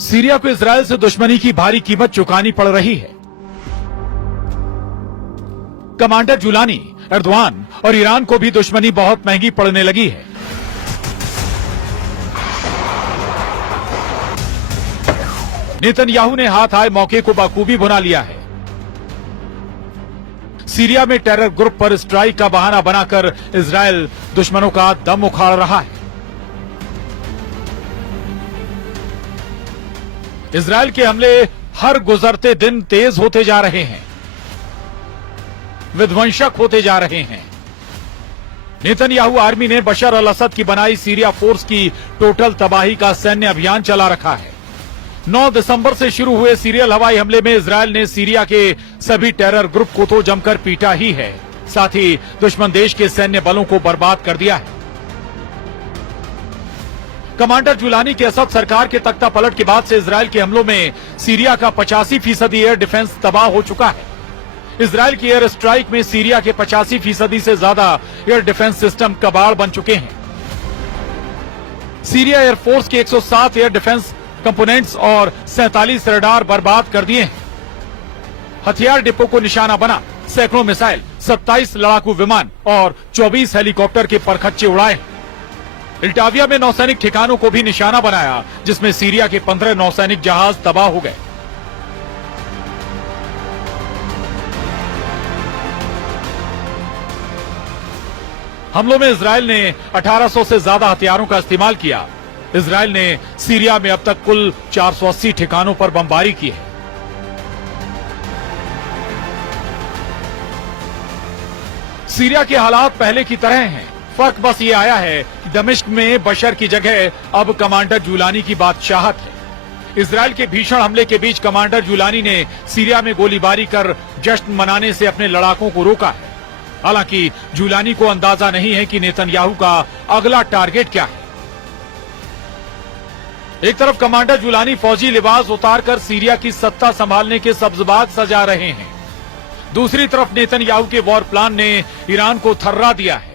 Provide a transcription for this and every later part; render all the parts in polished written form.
Syria को Israel से दुश्मनी की भारी कीमत चुकानी पड़ रही है। कमांडर जुलानी, एर्दोआन और ईरान को भी दुश्मनी बहुत महंगी पड़ने लगी है। नेतन्याहू ने हाथ आए मौके को बखूबी भुना लिया है। सीरिया में टेरर ग्रुप पर स्ट्राइक का बहाना बनाकर इजरायल दुश्मनों का दम उखाड़ रहा है। इजरायल के हमले हर गुजरते दिन तेज होते जा रहे हैं, विध्वंसक होते जा रहे हैं। नेतन्याहू आर्मी ने बशर अल असद की बनाई सीरिया फोर्स की टोटल तबाही का सैन्य अभियान चला रखा है। 9 दिसंबर से शुरू हुए सीरियल हवाई हमले में इजरायल ने सीरिया के सभी टेरर ग्रुप को तो जमकर पीटा ही है, साथ ही दुश्मन देश के सैन्य बलों को बर्बाद कर दिया है। कमांडर जुलानी के असद सरकार के तख्ता पलट के बाद से इजरायल के हमलों में सीरिया का 85% एयर डिफेंस तबाह हो चुका है। इजरायल की एयर स्ट्राइक में सीरिया के 85% से ज्यादा एयर डिफेंस सिस्टम कबाड़ बन चुके हैं। सीरिया एयरफोर्स के 107 एयर डिफेंस कंपोनेंट्स और 47 रडार बर्बाद कर दिए हैं। हथियार डिपो को निशाना बना सैकड़ों मिसाइल, 27 लड़ाकू विमान और 24 हेलीकॉप्टर के परखच्चे उड़ाए। इल्टाविया में नौसैनिक ठिकानों को भी निशाना बनाया, जिसमें सीरिया के 15 नौसैनिक जहाज तबाह हो गए। हमलों में इजरायल ने 1800 से ज्यादा हथियारों का इस्तेमाल किया। इजरायल ने सीरिया में अब तक कुल 480 ठिकानों पर बमबारी की है। सीरिया के हालात पहले की तरह हैं। फर्क बस ये आया है कि दमिश्क में बशर की जगह अब कमांडर जुलानी की बादशाहत है। इजरायल के भीषण हमले के बीच कमांडर जुलानी ने सीरिया में गोलीबारी कर जश्न मनाने से अपने लड़ाकों को रोका है। हालांकि जुलानी को अंदाजा नहीं है कि नेतन्याहू का अगला टारगेट क्या है। एक तरफ कमांडर जुलानी फौजी लिबास उतारकर सीरिया की सत्ता संभालने के सब्जबाग सजा रहे हैं, दूसरी तरफ नेतन्याहू के वॉर प्लान ने ईरान को थर्रा दिया है।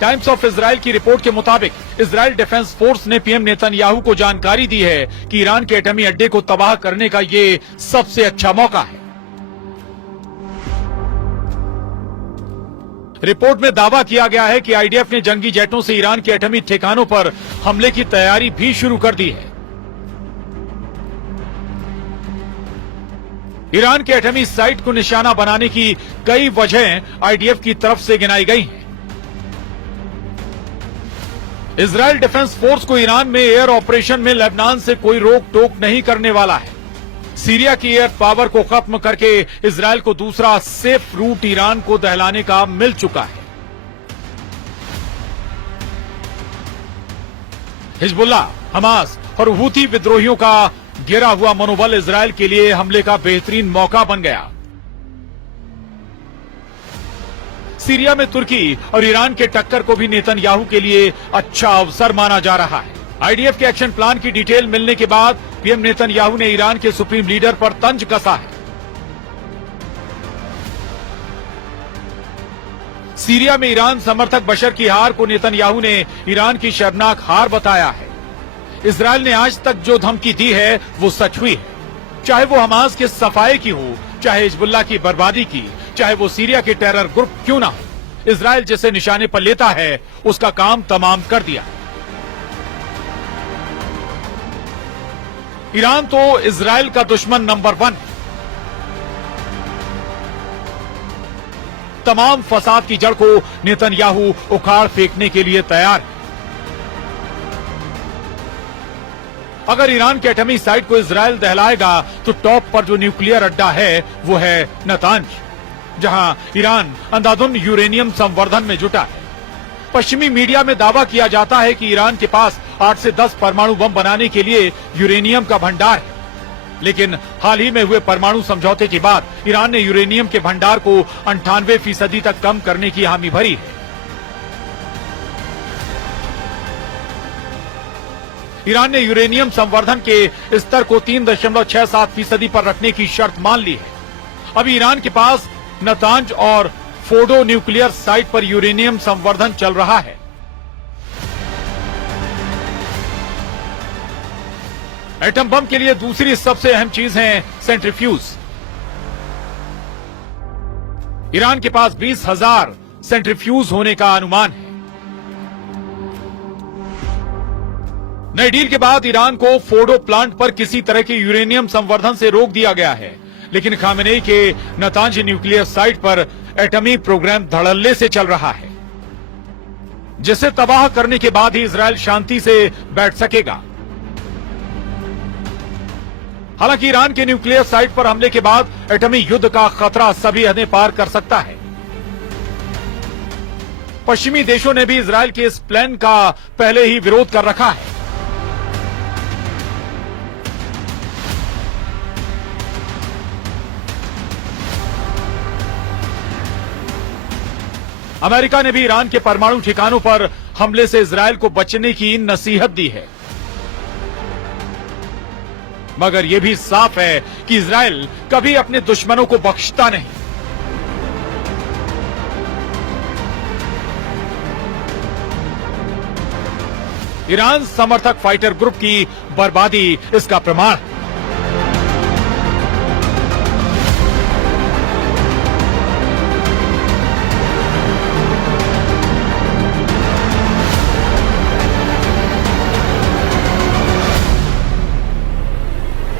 टाइम्स ऑफ इजराइल की रिपोर्ट के मुताबिक इजराइल डिफेंस फोर्स ने पीएम नेतन्याहू को जानकारी दी है कि ईरान के एटमी अड्डे को तबाह करने का ये सबसे अच्छा मौका है। रिपोर्ट में दावा किया गया है कि आईडीएफ ने जंगी जेटों से ईरान के एटमी ठिकानों पर हमले की तैयारी भी शुरू कर दी है। ईरान के एटमी साइट को निशाना बनाने की कई वजहें आईडीएफ की तरफ से गिनाई गई हैं। इजरायल डिफेंस फोर्स को ईरान में एयर ऑपरेशन में लेबनान से कोई रोक टोक नहीं करने वाला है। सीरिया की एयर पावर को खत्म करके इजरायल को दूसरा सेफ रूट ईरान को दहलाने का मिल चुका है। हिजबुल्ला, हमास और हूथी विद्रोहियों का गिरा हुआ मनोबल इजरायल के लिए हमले का बेहतरीन मौका बन गया। सीरिया में तुर्की और ईरान के टक्कर को भी नेतन्याहू के लिए अच्छा अवसर माना जा रहा है। आईडीएफ के एक्शन प्लान की डिटेल मिलने के बाद पीएम नेतन्याहू ने ईरान के सुप्रीम लीडर पर तंज कसा है। सीरिया में ईरान समर्थक बशर की हार को नेतन्याहू ने ईरान की शर्मनाक हार बताया है। इजरायल ने आज तक जो धमकी दी है वो सच हुई है, चाहे वो हमास के सफाए की हो, चाहे हिजबुल्लाह की बर्बादी की, चाहे वो सीरिया के टेरर ग्रुप क्यों ना हो। इजरायल जिसे निशाने पर लेता है उसका काम तमाम कर दिया। ईरान तो इजरायल का दुश्मन नंबर 1। तमाम फसाद की जड़ को नेतन्याहू उखाड़ फेंकने के लिए तैयार है। अगर ईरान के एटमी साइट को इजरायल दहलाएगा तो टॉप पर जो न्यूक्लियर अड्डा है वो है नतांज, जहां ईरान अंधाधुंध यूरेनियम संवर्धन में जुटा है। पश्चिमी मीडिया में दावा किया जाता है कि ईरान के पास 8 से 10 परमाणु बम बनाने के लिए यूरेनियम का भंडार है, लेकिन हाल ही में हुए परमाणु समझौते के बाद ईरान ने यूरेनियम के भंडार को 98% तक कम करने की हामी भरी है। ईरान ने यूरेनियम संवर्धन के स्तर को 3.67% पर रखने की शर्त मान ली है। अब ईरान के पास नतांज और फोर्डो न्यूक्लियर साइट पर यूरेनियम संवर्धन चल रहा है। एटम बम के लिए दूसरी सबसे अहम चीज है सेंट्रीफ्यूज। ईरान के पास 20,000 सेंट्रीफ्यूज होने का अनुमान है। नई डील के बाद ईरान को फोर्डो प्लांट पर किसी तरह के यूरेनियम संवर्धन से रोक दिया गया है, लेकिन खामेनेई के नतांज न्यूक्लियर साइट पर एटमी प्रोग्राम धड़ल्ले से चल रहा है, जिसे तबाह करने के बाद ही इजरायल शांति से बैठ सकेगा। हालांकि ईरान के न्यूक्लियर साइट पर हमले के बाद एटमी युद्ध का खतरा सभी हदें पार कर सकता है। पश्चिमी देशों ने भी इजरायल के इस प्लान का पहले ही विरोध कर रखा है। अमेरिका ने भी ईरान के परमाणु ठिकानों पर हमले से इजरायल को बचने की नसीहत दी है, मगर यह भी साफ है कि इजरायल कभी अपने दुश्मनों को बख्शता नहीं। ईरान समर्थक फाइटर ग्रुप की बर्बादी इसका प्रमाण है।